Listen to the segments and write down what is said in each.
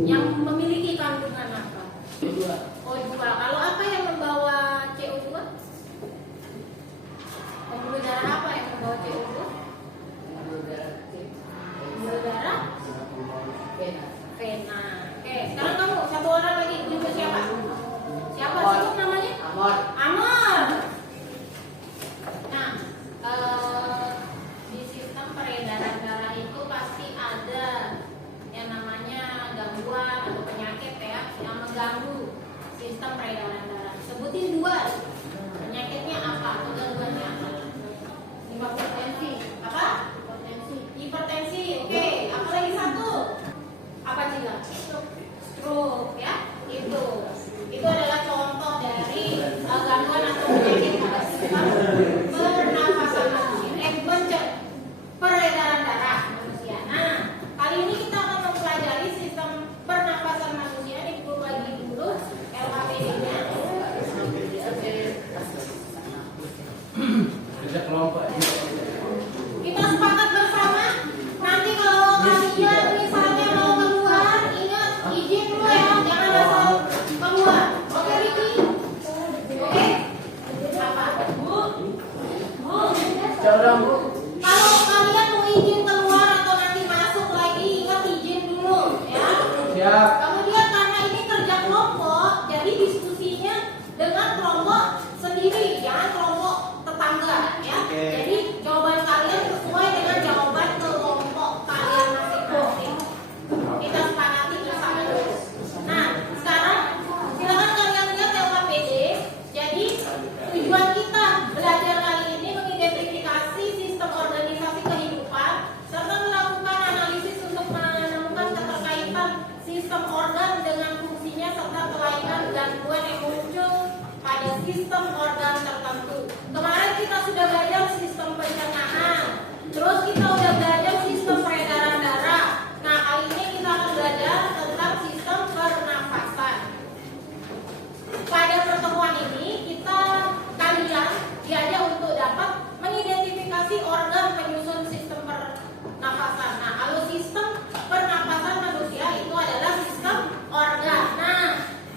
Yang memiliki kandungan apa? O2. O2. Kalau apa yang membawa CO2? Pembuluh darah apa yang membawa CO2? Pembuluh darah vena. Oke, sekarang kamu satu orang lagi menyebut siapa? Siapa sebut namanya? Amor. Amor. Nah, di sistem peredaran darah itu pasti ada yang namanya gangguan atau penyakit ya yang mengganggu sistem peredaran darah. Sebutin dua. Penyakitnya apa? Atau gangguannya apa? Hipertensi. Apa? Hipertensi. Oke. Apa lagi satu? Apa Cila? Stroke ya. Itu adalah contoh dari gangguan atau penyakit pada sistem pernafasan manusia. Peredaran darah manusia. Nah, kali ini kita akan mempelajari sistem pernafasan manusia. Dibagi dulu LHPD-nya. Ada kelompok. Kita sepakat bersama. Nanti kalau kalian misalnya mau keluar, ingat izin dulu ya, jangan asal keluar. Oke, Ricky? Oke? Apa? Bu? Seorang Bu. Kalau kalian mau izin keluar atau nanti masuk lagi, ingat izin dulu ya. Siap. Kemudian karena ini kerja kelompok, jadi diskusinya dengan kelompok sendiri, jangan kelompok tetangga ya. Oke. Jadi jawaban kalian sesuai dengan jawaban kelompok kalian masing-masing. Kita sepakati bersama dulu. Nah, sekarang silakan kalian lihat LKPD. Jadi tujuan kita belajar kali ini mengidentifikasi sistem organisasi kehidupan serta melakukan analisis untuk menemukan keterkaitan sistem organ dengan fungsinya serta kelainan gangguan yang muncul pada sistem organ tertentu. Kemarin kita sudah belajar sistem pencernaan, terus kita udah belajar sistem peredaran darah. Nah, kali ini kita akan belajar tentang sistem pernafasan. Pada pertemuan ini kalian diajak untuk dapat mengidentifikasi organ penyusun sistem pernafasan. Nah, kalau sistem pernafasan manusia itu adalah sistem organ. Nah,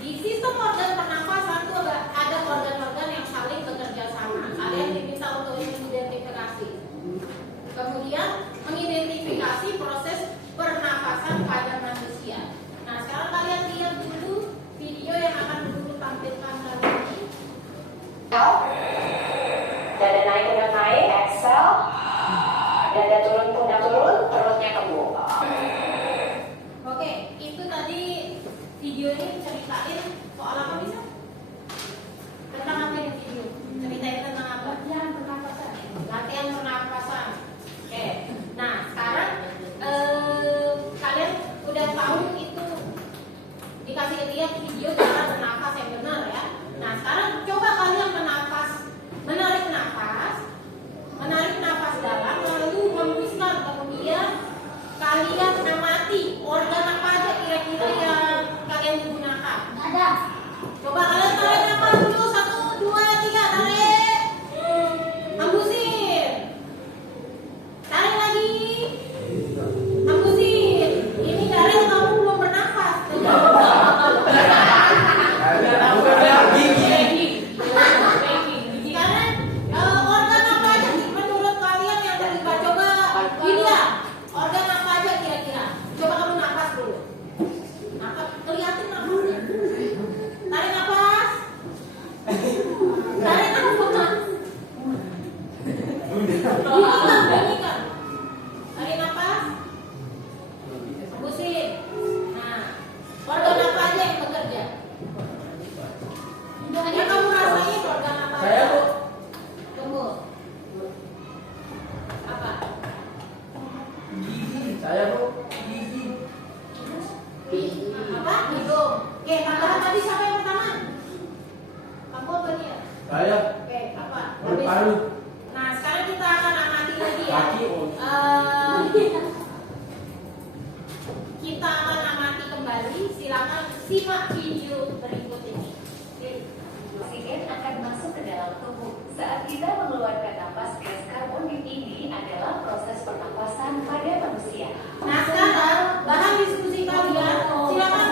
di sistem organ pernafasan itu ada organ-organ yang saling bekerja sama. Kalian diminta untuk mengidentifikasi. Kemudian mengidentifikasi proses pernafasan pada manusia. Nah, sekarang kalian lihat dulu video yang akan dulu tampilkan kali ini. Dada naik pundak naik, exhale. Dada turun pundak turun, perutnya kembung. Oke, itu tadi video ini ceritain soal apa bisa? Tentang apa ini video? Ceritain tentang apa? Latihan pernapasan. Latihan pernapasan. Oke. Nah, sekarang kalian udah tahu itu dikasih lihat video cara bernafas yang benar ya. Nah, sekarang coba kalian menarik nafas dalam lalu hembuskan, kemudian kalian amati organ apa aja kira-kira yang kalian gunakan. Ada. Coba kalian tarik nafas dulu 1, 2, 3, tarik. Hembusin. Tarik lagi. Hembusin. Ini dari kamu belum bernafas. Karena organ apa aja sih menurut kalian yang terlibat? Coba Widya, organ apa aja kira-kira? Coba kamu nafas dulu. Kelihatin nafasnya. Tarik nafas. Tarik nafas. Bunyikan. Tarik nafas. Hembusin. Nah, organ apa aja yang bekerja? Yang kamu rasain organ apa aja? Saya, Bu. Tunggu. Apa? Gigi. Saya, Bu. Gigi. Apa? Hidung. Oke, tambahan tadi siapa yang pertama? Kamu apa dia? Saya. Oke, apa? Paru-paru. Nah, sekarang kita akan amati lagi ya. Kaki. Kita akan amati kembali. Silakan simak video berikut ini. Oksigen akan masuk ke dalam tubuh. Saat kita mengeluarkan napas, gas karbon ini adalah proses pernapasan pada manusia. Nah, sekarang bahan diskusi kalian silakan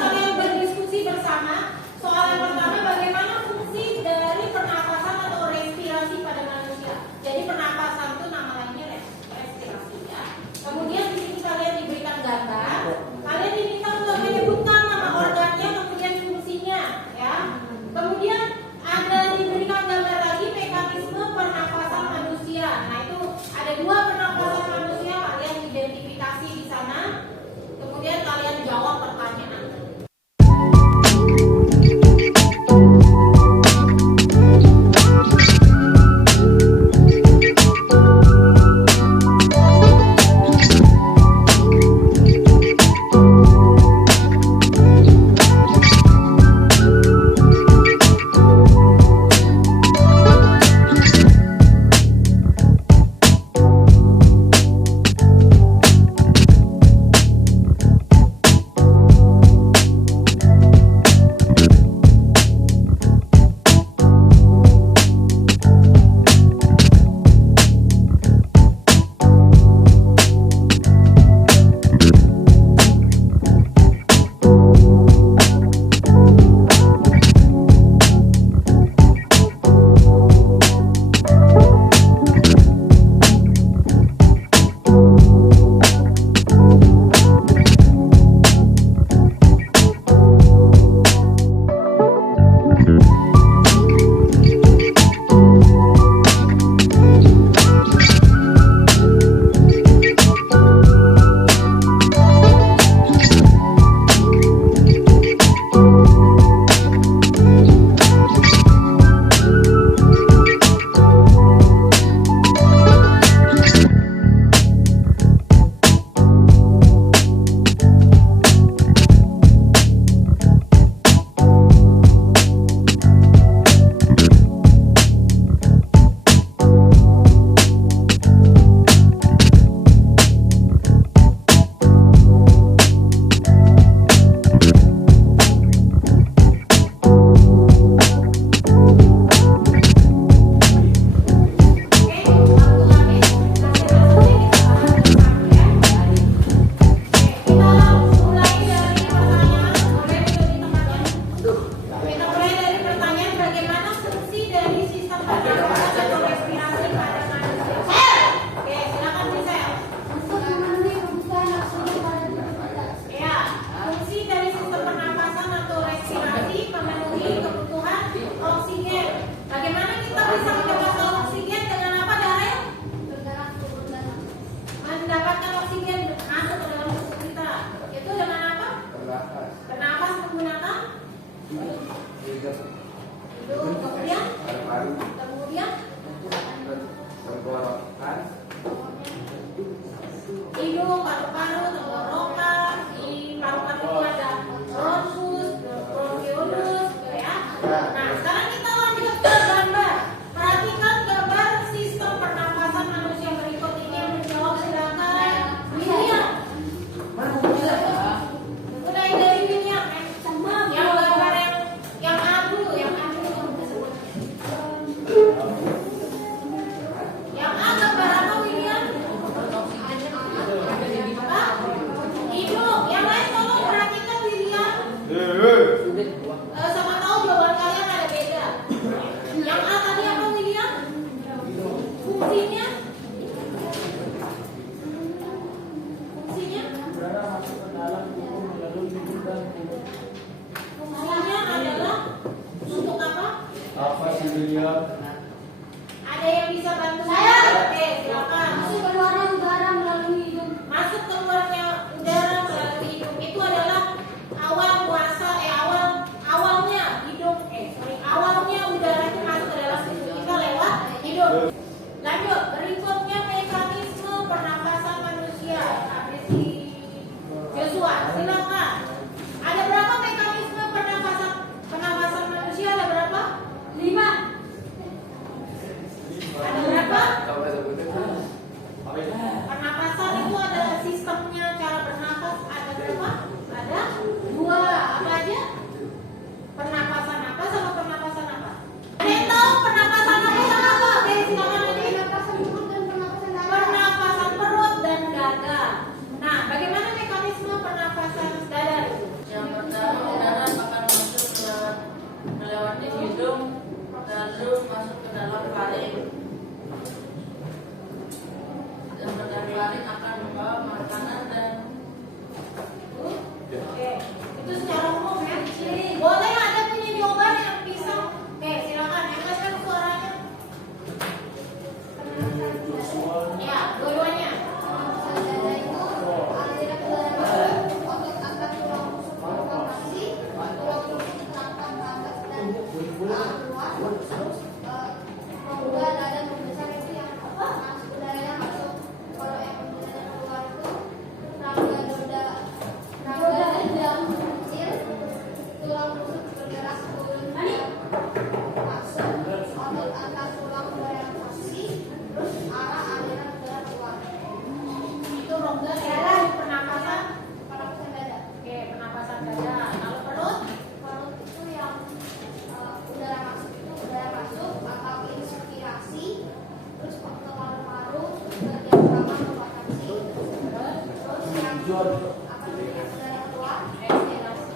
apa namanya udara keluar, ekspirasi,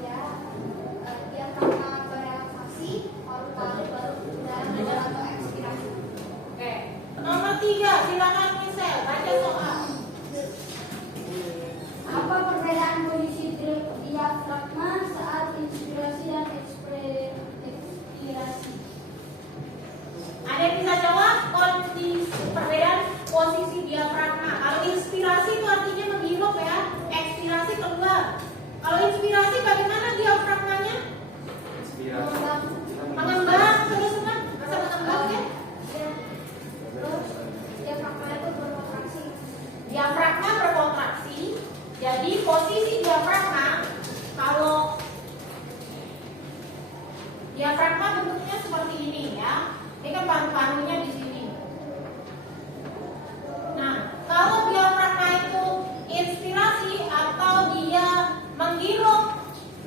ya, diafragma berelaksasi, paru-paru baru udara keluar atau ekspirasi. Oke. Nomor 3, silakan Michelle baca soal. Apa perbedaan kondisi diafragma saat inspirasi dan ekspirasi? Ada yang bisa jawab kondisi perbedaan posisi diafragma. Kalau inspirasi itu artinya menghirup ya, ekspirasi keluar. Kalau inspirasi bagaimana diafragmanya? Inspirasi. Mengembang terus kan? Masa mengembang ya? Terus diafragma itu berkontraksi. Diafragma berkontraksi. Jadi posisi diafragma kalau diafragma bentuknya seperti ini ya. Ini kan paru-parunya di sini. Nah, kalau diafragma itu inspirasi atau dia menghirup,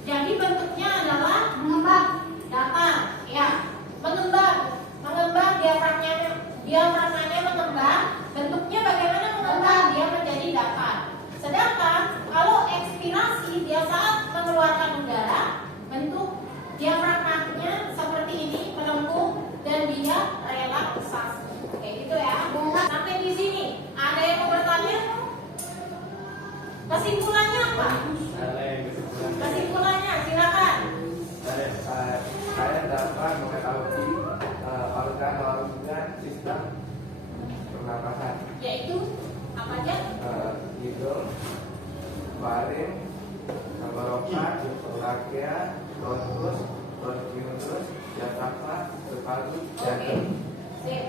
jadi bentuknya adalah Mengembang. datar, ya, mengembang diafragmanya mengembang, bentuknya bagaimana mengembang? Dia menjadi datar. Sedangkan kalau ekspirasi dia saat mengeluarkan udara, bentuk diafragmanya seperti ini, melengkung dan dia relaksasi. Kayak gitu ya. Sampai di sini ada yang mau bertanya? Kesimpulannya apa? Kesimpulannya silakan. Saya dapat mengetahui organ sistem pernapasan, Yaitu apa aja? hidung, faring, tenggorokan, trachea, bronkus, bronkiolus, diafragma, paru-paru, Oke. jantung. Sip.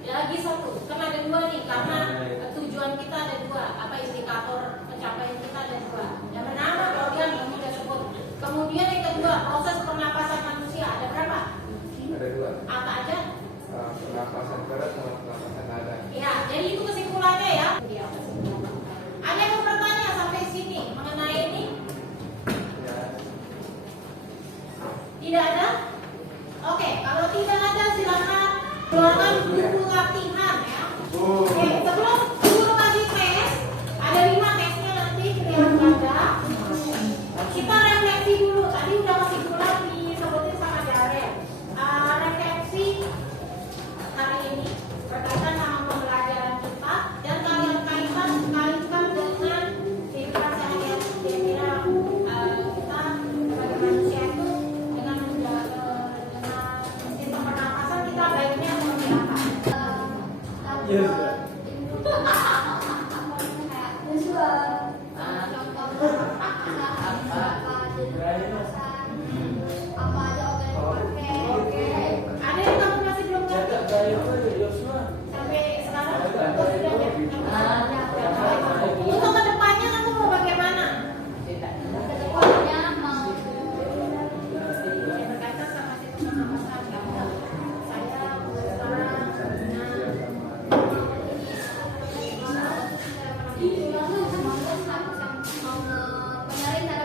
Lagi satu. Kan ada dua nih karena tujuan kita ada dua. Apa indikator pencapaian kita ada dua. Yang pertama organ yang sudah sebut. Kemudian yang kedua proses pernapasan manusia ada berapa? Ada dua, Apa aja? pernapasan perut sama pernapasan dada. Ya, jadi itu kesimpulannya ya. Ada yang mau bertanya sampai sini mengenai ini? Ya, Tidak ada? Oke, kalau tidak ada silakan keluarkan buku latihan ya. Oke, sebelum guru kasih tes, ada 5 tesnya nanti yang ada. Kita refleksi dulu. Tadi udah kasih bulan disebutin sama Darren. Refleksi hari ini berkaitan sama pembelajaran kita dan kalian kalikan dengan kehidupan sehari-hari. Kira-kira kita sebagai manusia itu dengan sistem pernapasan kita baiknya seperti apa? Iya, Apa aja organ dipakai? Ada yang kamu masih belum ngerti? Jaga gaya apa ya Yosua? Sampai sekarang Ada sudah gaya itu. untuk kedepannya kamu mau bagaimana? Kedepannya mau Yang berkaitan sama sistem pernapasan ya. Saya sekarang itu mau benerin cara